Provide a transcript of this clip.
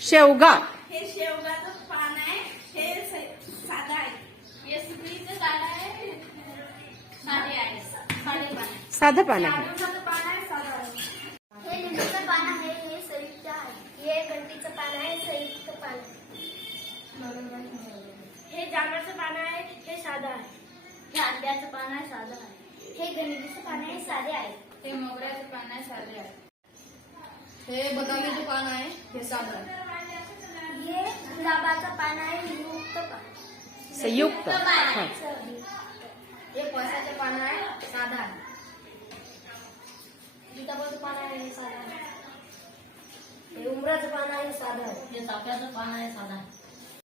शेवगा. हे शेवगाच पान आहे. हे साधा आहे. हे सुगडीचं आहे. साधे आहे. साधे पान साधं पान आहे. हे लिंबाचं पान आहे हे सरीचं आहे. हे गंटीचं पान आहे सरीचं पान हे जांभळाचं पान आहे हे साधं आहे. हे आंब्याचं पान आहे साधं आहे. हे गणितीचं पान आहे साधे आहे. हे मोगऱ्याचं पान आहे साधे आहे. हे बदामीचे पान आहे हे साधं आहे. हे गुलाबाचं पान आहे संयुक्त पान. संयुक्त हा. हे पळसाचे पान आहे साधं आहे. सीताफळाचं पान आहे हे साधं आहे. हे उमराचं पान आहे हे साधं आहे. हे चाफ्याचं पान आहे साधं आहे.